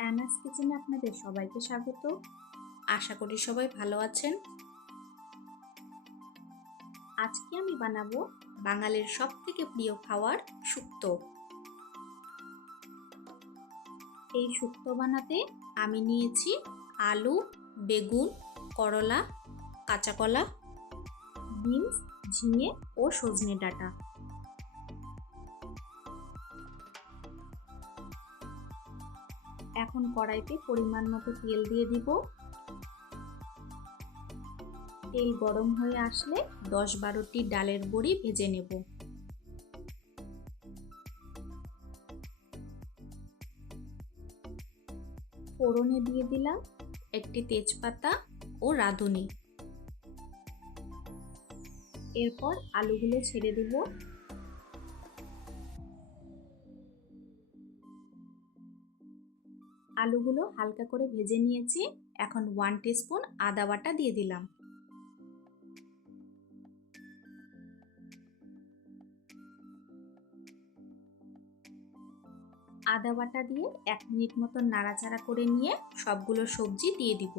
অ্যানাস কিচেনে আপনাদের সবাইকে স্বাগত। আশা করি সবাই ভালো আছেন। আজকে আমি বানাবো বাঙালির সবথেকে প্রিয় খাবার শুক্তো। এই শুক্তো বানাতে আমি নিয়েছি আলু, বেগুন, করলা, কাঁচা কলা, বিনস, ঝিঙে ও সজনে ডাঁটা। এখন কড়াইতে পরিমাণ মতো তেল দিয়ে দিব। তেল গরম হয়ে আসলে 10-12টি ডালের বড়ি ভেজে নেব। ফোড়নে দিয়ে দিলাম একটি তেজপাতা ও রাঁধুনি। এরপর আলুগুলো ছেড়ে দেব। আলুগুলো হালকা করে ভেজে নিয়েছি। এখন 1 টিস্পুন আদা বাটা দিয়ে দিলাম। আদা বাটা দিয়ে 1 মিনিট মতো নাড়াচাড়া করে নিয়ে সবগুলো সবজি দিয়ে দিব।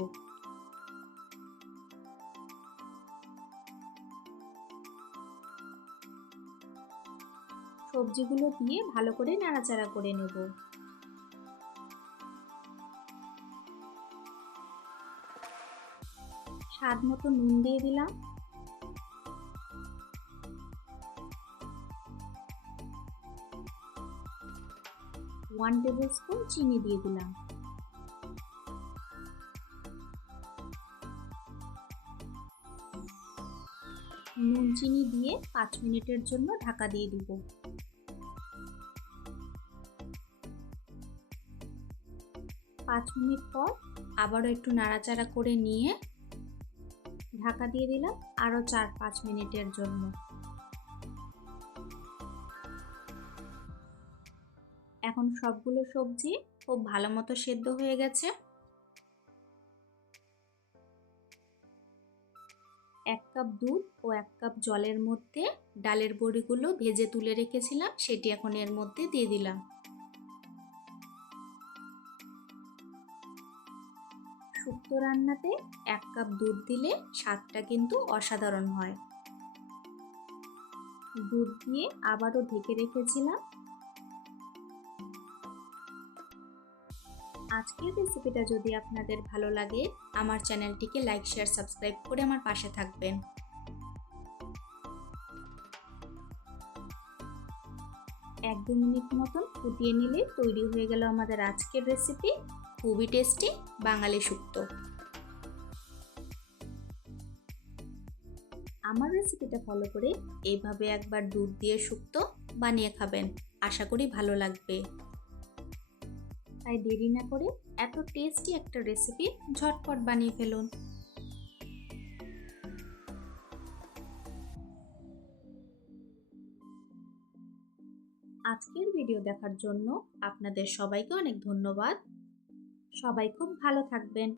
সবজিগুলো দিয়ে ভালো করে নাড়াচাড়া করে নেব। স্বাদ মতো নুন দিয়ে দিলাম। ওয়ান টেবিল স্পুন চিনি দিয়ে দিলাম। নুন চিনি দিয়ে 5 মিনিটের জন্য ঢাকা দিয়ে দিব। 5 মিনিট পর আবারও একটু নাড়াচাড়া করে নিয়ে ঢাকা দিয়ে দিলাম আরও 4-5 মিনিটের জন্য। এখন সবগুলো সবজি খুব ভালো মতো সেদ্ধ হয়ে গেছে। 1 কাপ দুধ ও 1 কাপ জলের মধ্যে ডালের বড়িগুলো ভেজে তুলে রেখেছিলাম, সেটি এখন এর মধ্যে দিয়ে দিলাম। শুক্তো রান্নাতে 1 কাপ দুধ দিলে স্বাদটা কিন্তু অসাধারণ হয়। দুধ দিয়ে আবারও ঢেকে রেখেছিলাম। আজকের রেসিপিটা যদি আপনাদের ভালো লাগে আমার চ্যানেলটিকে লাইক, শেয়ার, সাবস্ক্রাইব করে আমার পাশে থাকবেন। 1-2 মিনিট মতন ফুটিয়ে নিলে তৈরি হয়ে গেল আমাদের আজকের রেসিপি, খুবই টেস্টি বাঙালি শুক্তো। আমার রেসিপিটা ফলো করে এইভাবে একবার দুধ দিয়ে শুক্তো বানিয়ে খাবেন, আশা করি ভালো লাগবে। তাই দেরি না করে এত টেস্টি একটা রেসিপি ঝটপট বানিয়ে ফেলুন। আজকের ভিডিও দেখার জন্য আপনাদের সবাইকে অনেক ধন্যবাদ। সবাই খুব ভালো থাকবেন।